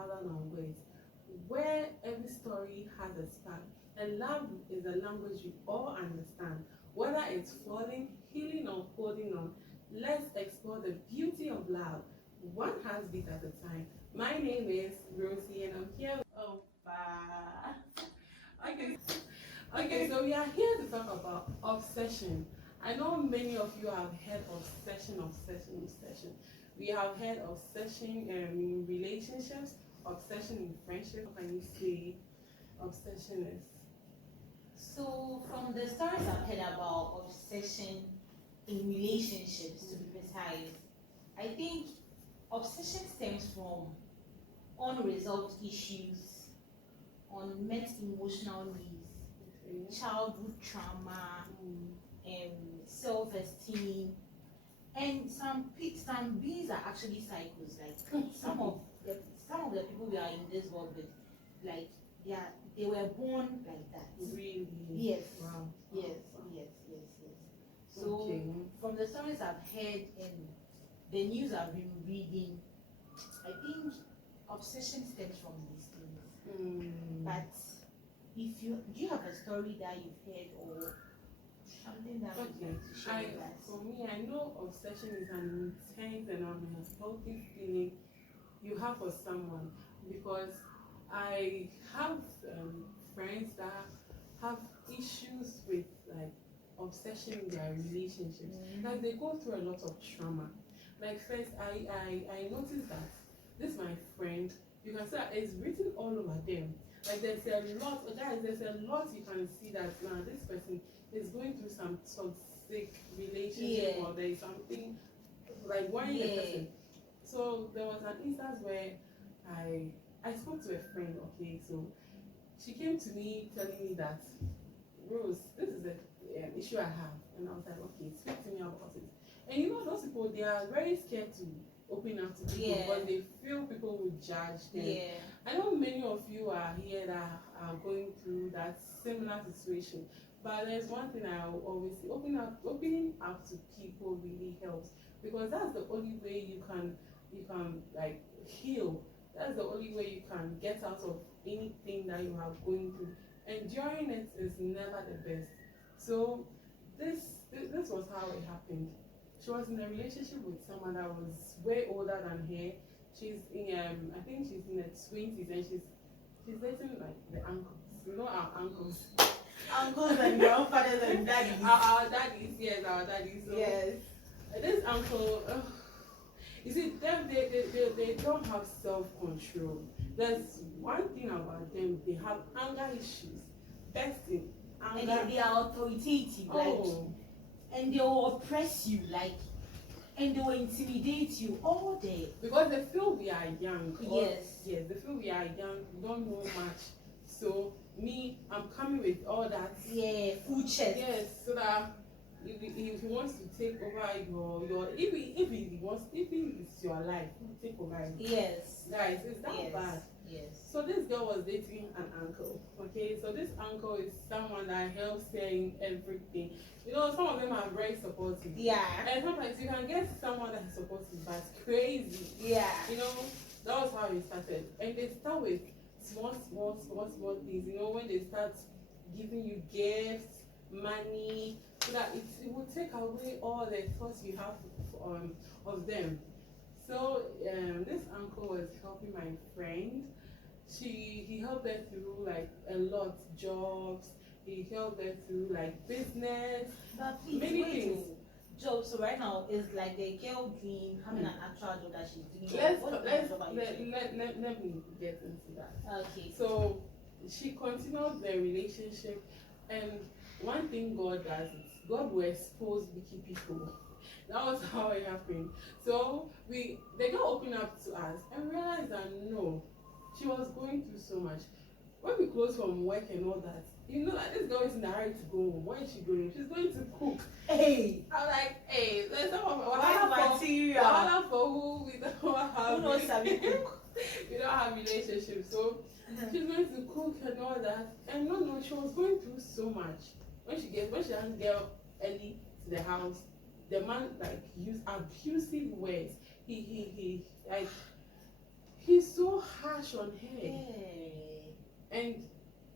louder than words, where every story has a spark, and love is a language we all understand. Whether it's falling, healing, or holding on, let's explore the beauty of love, one heartbeat at a time. My name is Rosie, and I'm here with Opa. Okay, okay, so we are here to talk about obsession. I know many of you have heard obsession. We have heard obsession in relationships, obsession in friendship. How can you say obsession is? So, from the stories I've heard about obsession in relationships, to be precise, I think obsession stems from unresolved issues, unmet emotional needs, childhood trauma, self-esteem, and some beings are actually cycles. Like some of the people we are in this world with, like they were born like that. Really? Yes. Wow. Yes. Wow. Yes. So Okay. from the stories I've heard and the news I've been reading, I think obsession stems from these things. But if you do you have a story that you've heard or something that you'd like to share with us? For me, I know obsession is an intense and unhealthy feeling you have for someone, because I have friends that have issues with like obsession in their relationships. Like they go through a lot of trauma. Like first, I noticed that this my friend. You can see that it's written all over them. Like there's a lot, guys. There's a lot you can see that now this person is going through some toxic relationship, or there is something like worrying the person. So there was an instance where I spoke to a friend. Okay, so she came to me telling me that, Rose, this is an issue I have, and I was like, okay, speak to me about it. And you know those people, they are very scared to open up to people because they feel people will judge them. I know many of you are here that are going through that similar situation, but there's one thing I always say: opening up to people really helps, because that's the only way you can like heal. That's the only way you can get out of anything that you are going through. Enduring it is never the best. So this was how it happened. She was in a relationship with someone that was way older than her. She's in I think she's in her 20s, and she's dating like the uncles. You know our uncles. Uncles and grandfathers and daddies. Our daddies, yes, our daddies. So Yes. this uncle, you see, them they don't have self-control. There's one thing about them: they have anger issues. Best thing, anger. And they are authoritative, and they will oppress you, and they will intimidate you all day. Because they feel we are young. Yes, they feel we are young, we don't know much. So I'm coming with all that. Full chest. Yes, so that if he wants to take over your if it's your life, he'll take over it. Yes. Guys, it's that bad. Yes. So this girl was dating an uncle. Okay, so this uncle is someone that helps her in everything. You know, some of them are very supportive. And sometimes you can get someone that is supportive, but it's crazy. You know, that was how it started. And they start with small things. You know, when they start giving you gifts, money, so that it will take away all the thoughts you have of them. So this uncle was helping my friend. He helped her through like a lot jobs. He helped her through like business. But please, many things. Job. So right now it's like the girl dream having an actual job that she's doing. Let me get into that. Okay. So she continued the relationship, and one thing God does is God will expose wicked people. That was how it happened. So they got open up to us and realized that no, she was going through so much. When we close from work and all that, you know that this girl is in a hurry to go home. Where is she going? She's going to cook. Hey! I'm like, hey, let's talk about material. Wahala for who we don't have. Who knows how to cook? We don't have relationships. So she's going to cook and all that. And no, she was going through so much. When she doesn't get early to the house, the man like used abusive words. he's so harsh on her. Yeah. And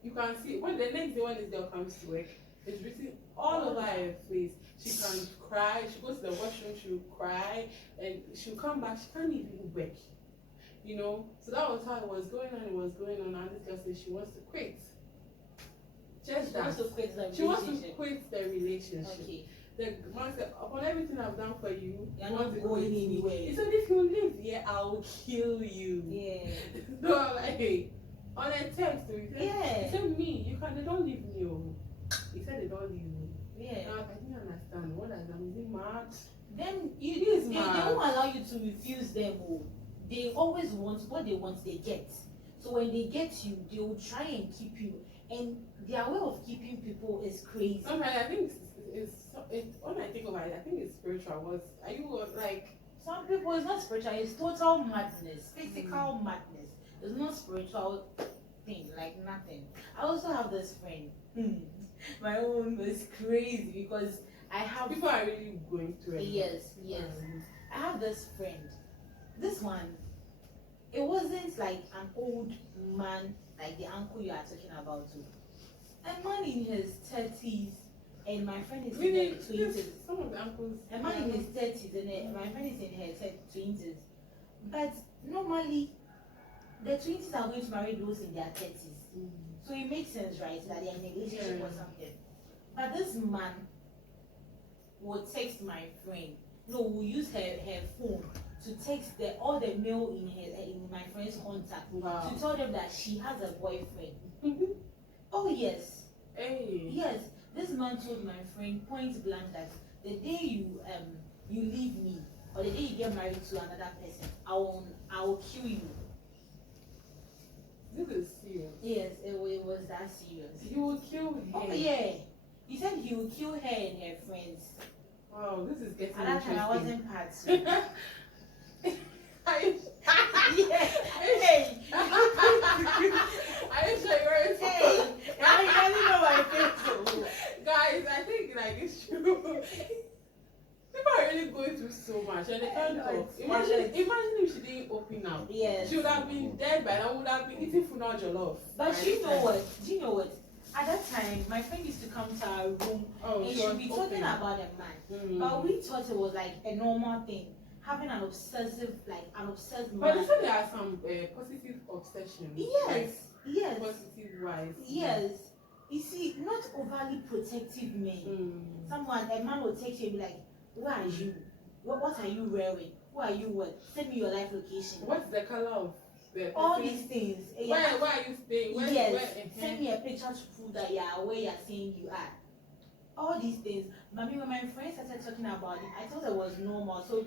you can see when the next day when this girl comes to work, it's written all over her face. She can cry, she goes to the washroom, she'll cry, and she'll come back, she can't even work. You know? So that was how it was going on, and this girl said she wants to quit. Just She wants to quit the relationship. She wants to quit the relationship. Okay. The man said, upon everything I've done for you, You're not going anywhere. He said, if you live here, I'll kill you. Yeah. So I'm like, on a text, Yeah. He said, they don't leave me. Oh. He said they don't leave me. Yeah. Now, I didn't understand. What does that mean? Is he mad? Then they won't allow you to refuse them. Oh. They always want what they want, they get. So when they get you, they will try and keep you. And their way of keeping people is crazy. Sometimes I think it's when I think about it, I think it's spiritual. Are you like? Some people, it's not spiritual, it's total madness, physical madness. It's not spiritual thing, like nothing. I also have this friend. My own was crazy because I have people are really going through it. Yes. I have this friend. This one, it wasn't like an old man like the uncle you are talking about too. A man in his 30s and my friend is in her 20s. Some of the uncles. A man in his 30s and my friend is in her 20s. But normally, the 20s are going to marry those in their 30s. So it makes sense, right? That they are in a relationship or something. But this man will text my friend. No, will use her phone to text all the mail in my friend's contact to tell them that she has a boyfriend. Oh yes. Hey. Yes. This man told my friend point blank that the day you leave me or the day you get married to another person, I will kill you. This is serious. Yes, it was that serious. He will kill her. Oh yeah. He said he will kill her and her friends. Wow, this is getting At that interesting. time I wasn't part. So. Yeah. Hey. Are you sure you're right? Hey. I didn't know my face. Guys, I think like it's true. People are really going through so much and they can't talk. Imagine if she didn't open up. Yes. She would have been dead by now, would have been eating food out jollof. But do you know what? At that time, my friend used to come to our room and she'd be talking about a man. But we thought it was like a normal thing. Having an obsessed man. But they said there are some positive obsessions. Yes. Yes. Positive wise. Yes. You see, not overly protective men. A man will text you and be like, where are you? What are you wearing? Who are you with? Send me your live location. What's the color of the all these things. Where are you staying? Send me a picture to prove that you are where you are saying you are. All these things. But when my friends started talking about it, I thought it was normal. So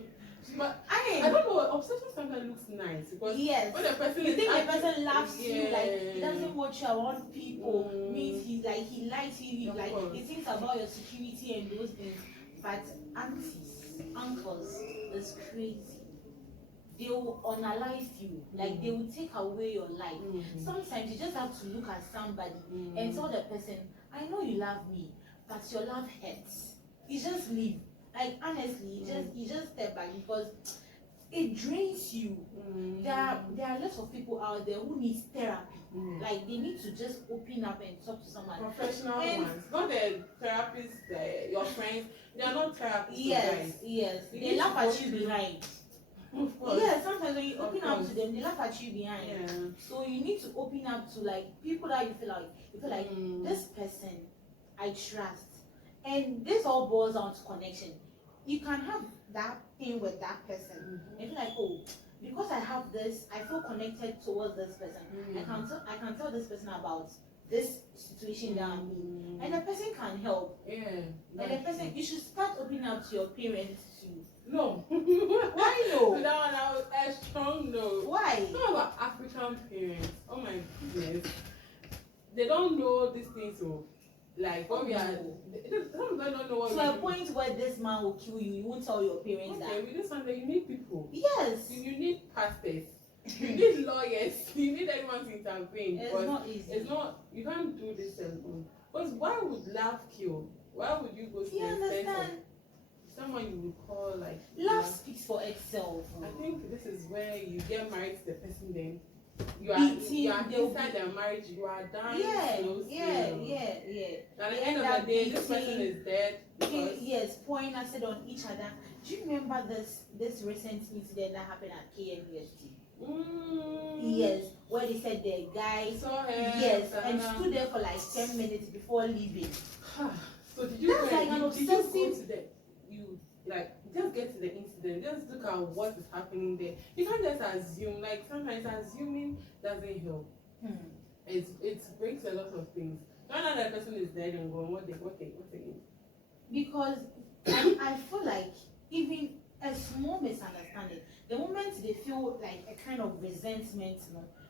but I don't know, obsession sometimes looks nice because when the person you think the person loves you, like he doesn't want you around people, means he likes you, like he thinks about your security and those things. But aunties, uncles, it's crazy. They will unalive you, like they will take away your life. Sometimes you just have to look at somebody and tell the person, I know you love me, but your love hurts. You just leave. Like honestly, you just step back because it drains you. There are lots of people out there who need therapy. Like they need to just open up and talk to someone. Professional ones, not the therapists, your friends. They are not therapists. Yes. They laugh at you behind. Yeah, sometimes when you open up to them, they laugh at you behind. Yeah. So you need to open up to like people that you feel like this person I trust. And this all boils down to connection. You can have that thing with that person and feel like, oh, because I have this, I feel connected towards this person. I can tell this person about this situation that I'm in, and the person can help. Yeah. And the person, you should start opening up to your parents too. No. Why no? That was a strong no. Why? Talk about African parents. Oh my goodness. They don't know these things. So, like what we are. Some of them don't know what. To a point where this man will kill you, you won't tell your parents that. With this one, you need people. Yes. You need pastors. You need lawyers. You need everyone to intervene. It's not easy. It's not. You can't do this alone. Because why would love kill? Why would you go to the extent of someone you would call like Love speaks for itself. I think this is where you get married to the person, then you are They'll inside their marriage, you are dying. Yeah. At the end of the day, this person is dead. Yes, pouring acid on each other. Do you remember this recent incident that happened at KNUST? Yes, where they said the guy saw her. Yes, and stood there for like 10 minutes before leaving. So did you That's like an obsessive. You like just get to the incident, just look at what is happening there. You can't just assume, like sometimes assuming doesn't help. It breaks a lot of things. Not that the person is dead and gone, what they because I feel like even a small misunderstanding, the moment they feel like a kind of resentment,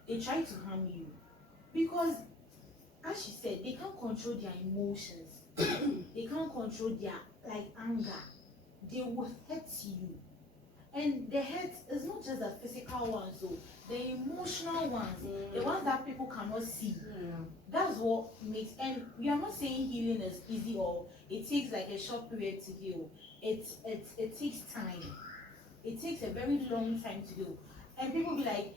they try to harm you. Because as she said, they can't control their emotions. They can't control their like anger. They will hurt you. And the hurt is not just the physical ones, so the emotional ones, the ones that people cannot see. That's what makes, and we are not saying healing is easy or it takes like a short period to heal. It takes time. It takes a very long time to heal. And people be like,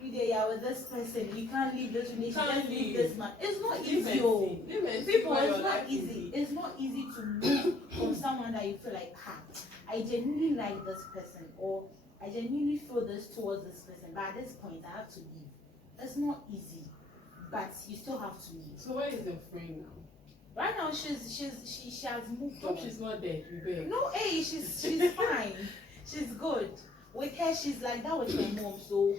you are with this person, you can't leave this relationship, just leave this man. It's not easy. People, it's not easy. It's not easy to move from someone that you feel like, I genuinely like this person, or I genuinely feel this towards this person, but at this point I have to leave. It's not easy, but you still have to leave. So where is your friend now? Right now she has moved on. She's not dead. No, she's fine. She's good. With her, she's like that with her mom. So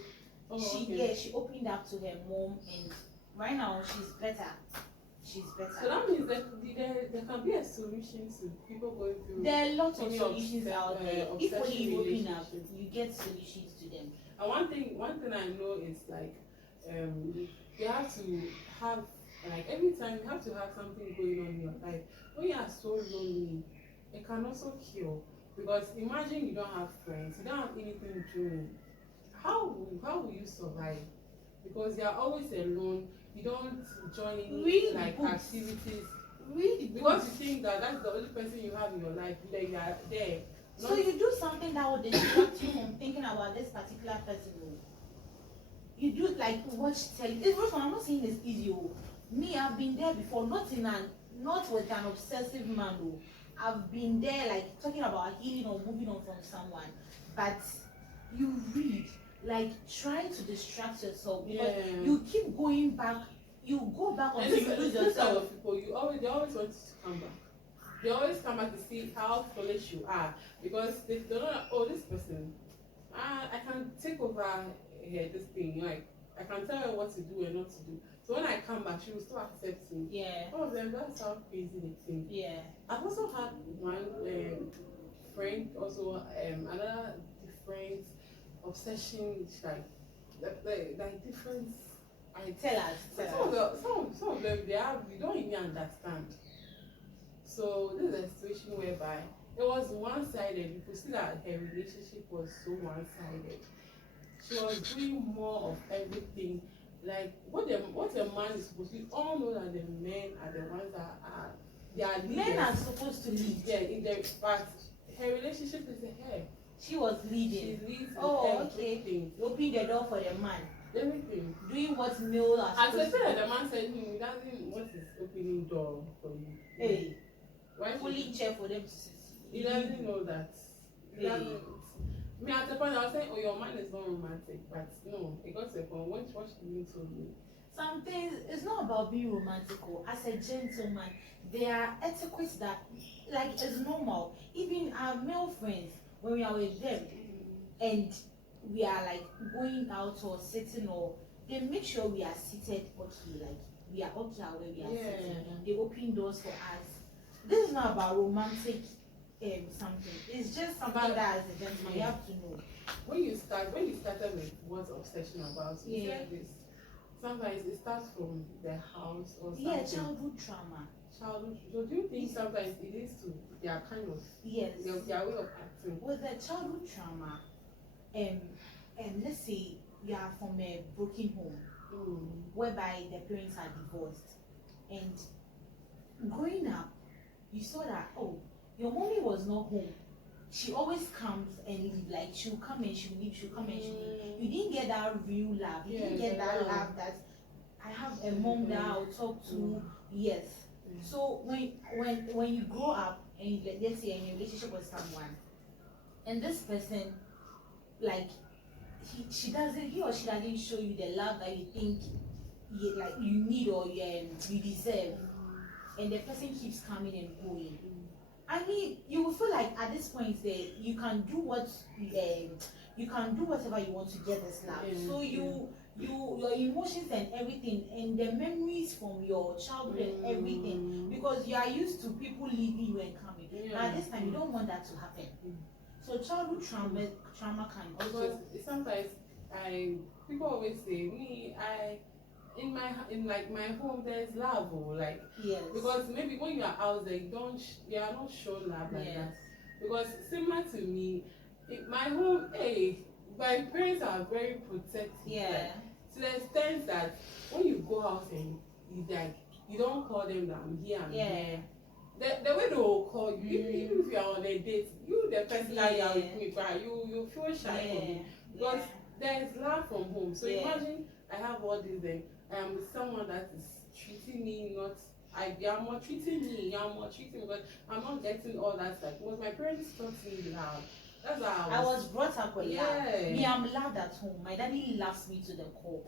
she opened up to her mom, and right now she's better. She's better. So that means that there can be a solution to people going through. There are lots of solutions out there. If only you open up, you get solutions to them. And one thing I know is like you have to have, like, every time you have to have something going on in your life. When you are so lonely, it can also kill. Because imagine you don't have friends, you don't have anything doing. How will you survive? Because you are always alone. You don't join any activities. Because you think that that's the only person you have in your life. That you are there. So you do something that would distract you from thinking about this particular person. You do like watch television. I'm not saying it's easy. Me, I've been there before. Not with an obsessive man. I've been there like talking about healing or moving on from someone. But you read, like try to distract yourself because you keep going back. You go back until you lose yourself. People, they always want to come back. They always come back to see how foolish you are, because they don't know, this person, I can take over this thing, like I can tell her what to do and not to do. So when I come back, she will still accept me. All of them, that's how crazy they think. I've also had one friend, also another different obsession, like different. Tell us. Some of them, you don't even understand. So this is a situation whereby it was one-sided. You could see that her relationship was so one-sided. She was doing more of everything. Like what a man is supposed to do. We all know that the men are the ones that they are leaders. Men are supposed to lead. But her relationship is her. She was leading. She leads everything. Opening the door for the man. Everything. Doing what male are supposed to do. As I said, the man said he doesn't want his opening door for you. Hey. Fully chair for them to sit. He doesn't know that. He doesn't. Me at the point I was saying, your man is not romantic, but no, it got to a point. What you told me. Some things, it's not about being romantic. As a gentleman, there are etiquettes that, like, is normal. Even our male friends, when we are with them, and we are like going out or sitting, or they make sure we are seated okay, like we are okay where we are sitting. They open doors for us. This is not about romantic something. It's just something that as a gentleman you have to know. When you started with what's obsession about, you said this. Sometimes it starts from the house or something. Childhood trauma. So do you think sometimes it leads to their kind of their way of acting? With the childhood trauma, let's say you are from a broken home, whereby the parents are divorced, and growing up, you saw that your mommy was not home. She always comes and leave. Like she'll come and she'll leave. She'll come and she'll leave. You didn't get that real love. You didn't get that love that I have a mom that I'll talk to. Yes. So when you grow up and you, let's say, in a relationship with someone, and this person, like he or she doesn't show you the love that you think you need or you deserve, and the person keeps coming and going. I mean, you will feel like at this point that you can do you can do whatever you want to get this love. So your emotions and everything and the memories from your childhood and everything, because you are used to people leaving you and coming. But at this time you don't want that to happen. So childhood trauma can because sometimes people always say in my home there's love, like because maybe when you are out there you are not shown love like that. Because similar to me, my home, my parents are very protective. To the extent that when you go out and you don't call them that I'm here and there. The way they will call you, even if you are on a date, you the person that you are with me, you feel shy for me because there is love from home. So imagine I have all these things. I am with someone that is treating me you are more treating me, but I'm not getting all that stuff. Because my parents taught me love. That's how I was brought up with love. Me, I'm loved at home. My daddy loves me to the core.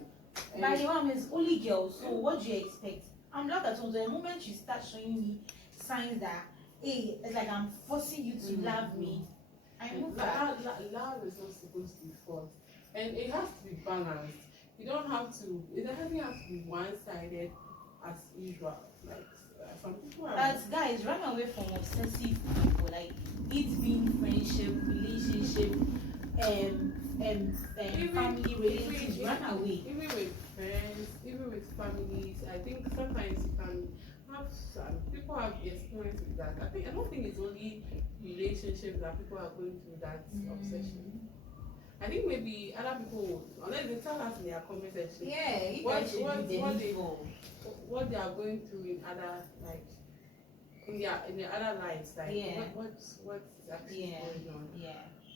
By the way, I'm his only girl, so what do you expect? I'm loved at home. So the moment you start showing me signs that, it's like I'm forcing you to love me, I know that. Love is not supposed to be forced. And it has to be balanced. It doesn't have to be one-sided as usual. Like some people are. But guys, run away from obsessive people. Like it being friendship, relationship, family relationships. Run away. Even with friends, even with families, I think sometimes you can have people have experience with that. I don't think it's only relationships that people are going through that obsession. I think maybe other people, unless they tell us in their comment section, what they are going through in other in their other lives, what's actually going on.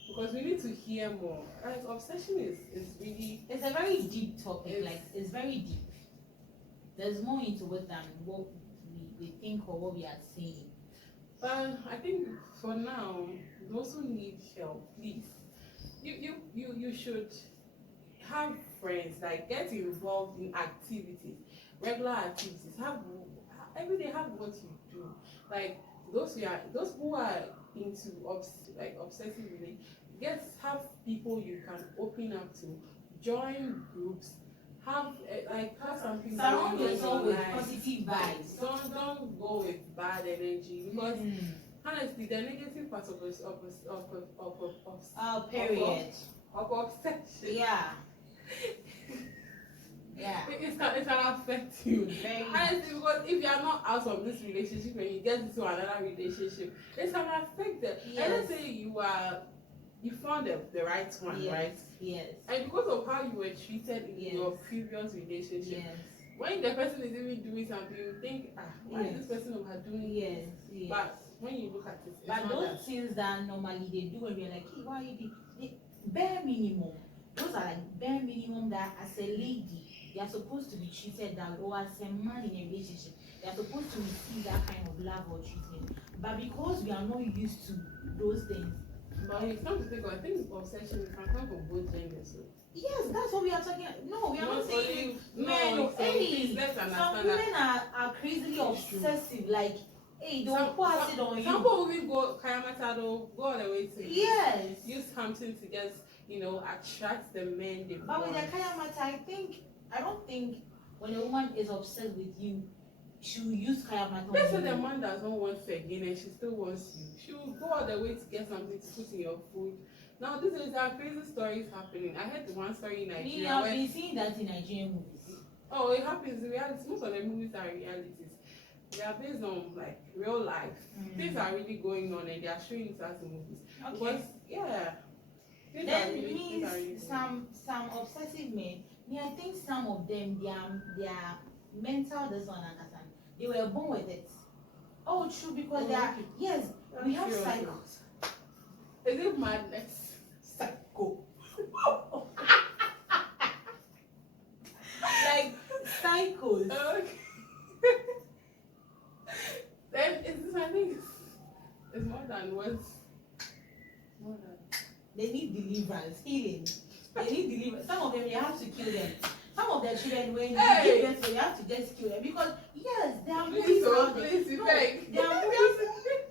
Because we need to hear more. Obsession is really, it's a very deep topic. It's very deep. There's more into it than what we think or what we are saying. But I think for now, those who need help, please. You should have friends, get involved in activities, regular activities. Every day have what you do. Like those who are into obsessive relationship, have people you can open up to, join groups, have something. Surround yourself with positive vibes. Don't go with bad energy, because honestly, the negative part of obsession. It can affect you. Honestly, because if you are not out of this relationship and you get into another relationship, it can affect them. And let's say you found the right one, right? Yes. And because of how you were treated in your previous relationship, when the person is even doing something, you think, why is this person overdoing it? But when you look at it, but those things that normally they do, and we're like, hey, why you do? Bare minimum. Those are like bare minimum that as a lady, they are supposed to be treated that, or as a man in a relationship, they are supposed to receive that kind of love or treatment. But because we are not used to those things. But it's not to think of, I think obsession can come from both genders. So. Yes, that's what we are talking about. No, we are not saying men. No, some women are crazily obsessive. Like, hey, don't put acid on you. Some people will go go all the way to use something to just attract the men they want. But with the kayamata, I don't think when a woman is obsessed with you, she will use kayamata. Let's say the man does not want you again and she still wants you. She will go all the way to get something to put in your food. Now, there are crazy stories happening. I heard one story in Nigeria. I've been seeing that in Nigerian movies. Oh, it happens in reality. Most of the movies are realities. They are based on real life. Things are really going on and they are showing it as movies. Okay. Because, then means some obsessive men. I think some of them their mental they were born with it. Oh, true, because Oh, there are, okay. yes, we have Seriously. cycles. Is it madness? Psycho. Like cycles. Okay. Then I think it's more than what's more than. They need deliverance, healing. They need deliverance. Some of them, you have to kill them. Some of their children, when you Hey! give them, so you have to just kill them because yes, there are Please, movies so out there. please, you No, beg.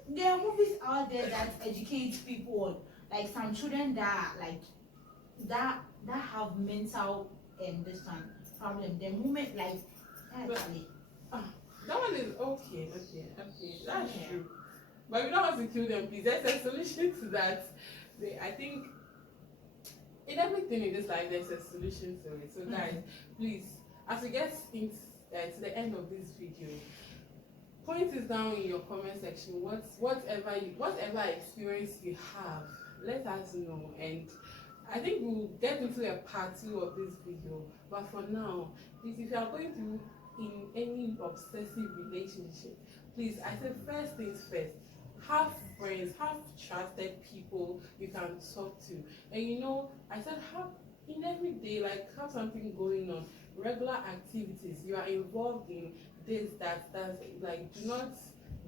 there are movies out there that educate people on, like some children that like that have mental this one problem. The moment like actually. That one is okay. That's Okay. true. But we don't want to kill them, please. There's a solution to that. I think in everything in this life, there's a solution to it. So, guys, please, as we get things to the end of this video, point it down in your comment section. Whatever experience you have, let us know. And I think we'll get into a part 2 of this video. But for now, please, if you are going through in any obsessive relationship, please, I said first things first. Have friends, have trusted people you can talk to. And you know, I said have in every day, like have something going on, regular activities you are involved in, this, that's like do not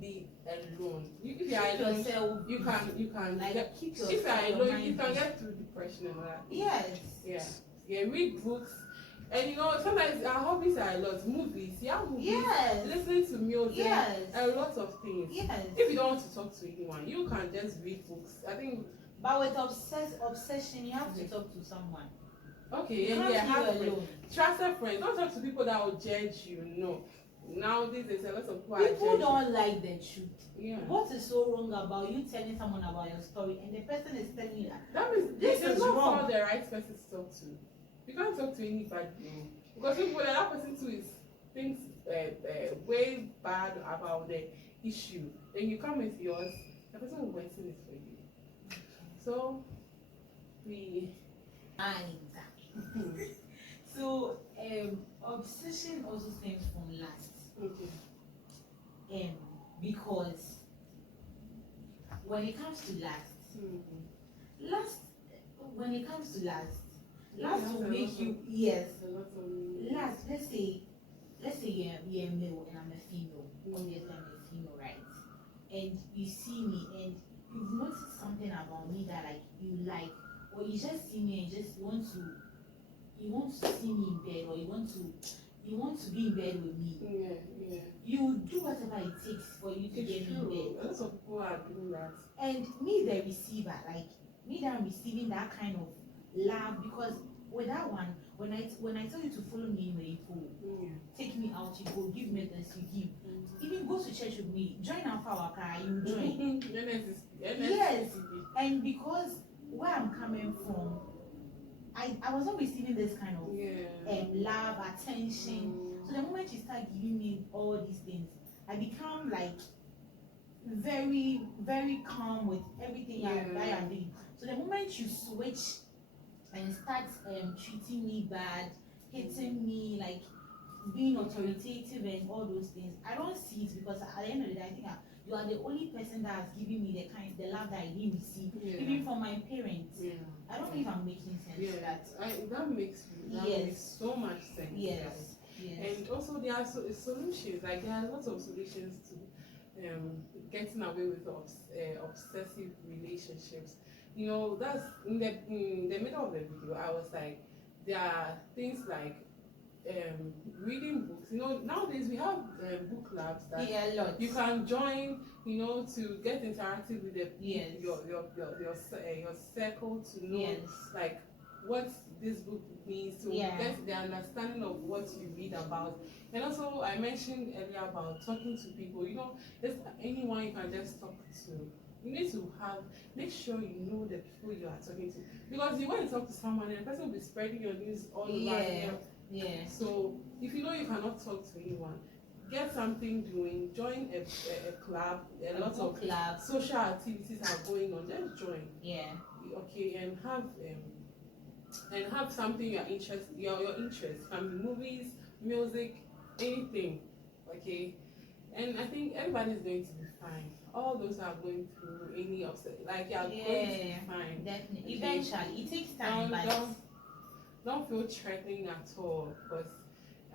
be alone. If you are alone, yourself, you can like, get, keep if you are yourself, alone, your you can mind get through depression and all that. yes. Yeah, read books. And you know, sometimes our hobbies are a lot. Movies, Yes. listening to music, Yes. a lot of things. Yes. If you don't want to talk to anyone, you can just read books. I think. But with obsession, you have to talk to someone. Okay, You and can't yeah, feel have friends. alone. Trusted friends. Don't talk to people that will judge you. No. Nowadays, there's a lot of people. People don't like the truth. Yeah. What is so wrong about you telling someone about your story and the person is telling you that? That means This is is not wrong. for the right person to talk to. You can't talk to anybody. Because people that person too is thinks way bad about the issue. Then you come with yours, the person will waiting it for you. So we So obsession also stems from lust. okay. Because when it comes to lust, when it comes to lust will make you lust. Let's say you're a male and I'm a female. Obviously I'm a female, right? And you see me and you've noticed something about me that like you like, or you just see me and just want to see me in bed, or you want to be in bed with me. Yeah. You do whatever it takes for you to get me in bed. Lots of people are doing that. And me, the receiver, like me that I'm receiving that kind of love, because with that one, when I tell you to follow me anywhere you go, take me out, you go, give me this, you give. Even go to church with me, join our car, you join. Yes. And because where I'm coming from, I was not receiving this kind of love, attention. So the moment you start giving me all these things, I become like very, very calm with everything I am doing. So the moment you switch and start treating me bad, hitting me, like being authoritative and all those things, I don't see it, because at the end of the day, I think you are the only person that has given me the love that I didn't receive, even from my parents. I don't know if I'm making sense. That makes so much sense. Yes. And also there are solutions. Like there are lots of solutions to getting away with obsessive relationships. You know, that's in the middle of the video. I was like, there are things like reading books. You know, nowadays we have book clubs that you can join. You know, to get interactive with your circle, to know like what this book means, to get the understanding of what you read about. And also, I mentioned earlier about talking to people. You know, there's anyone you can just talk to. You need to make sure you know the people you are talking to, because you want to talk to someone and the person will be spreading your news all over. So if you know you cannot talk to anyone, get something doing, join a club. A lot of clubs, social activities are going on. Just join. Okay, and have something your interest can be movies, music, anything. Okay, And I think everybody's going to be fine. All those are going through any upset, like you're going to be fine. Definitely. Okay? Eventually, it takes time, Don't but don't feel threatening at all, because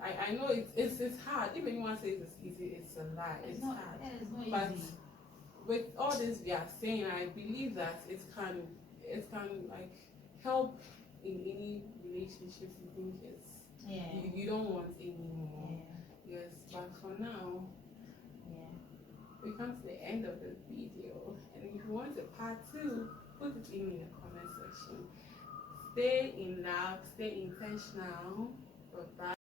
I know it's hard. If anyone says it's easy, it's a lie. It's not. hard. It's not But easy. with all this we are saying, I believe that it can like help in any relationship you think you don't want anymore. Yes, but for now we come to the end of the video, and if you want a part 2, put it in the comment section. Stay in love, stay intentional. Bye bye.